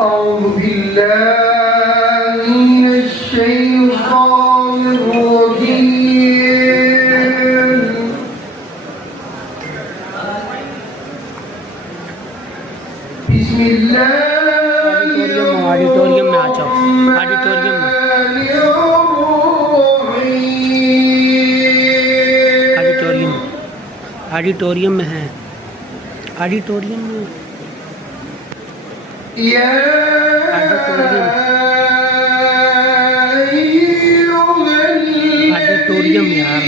أعوذ بالله من الشيطان الرجيم بسم الله ऑडिटोरियम में आ जाओ, ऑडिटोरियम में, ऑडिटोरियम में है, ऑडिटोरियम में, ऑडिटोरियम यार।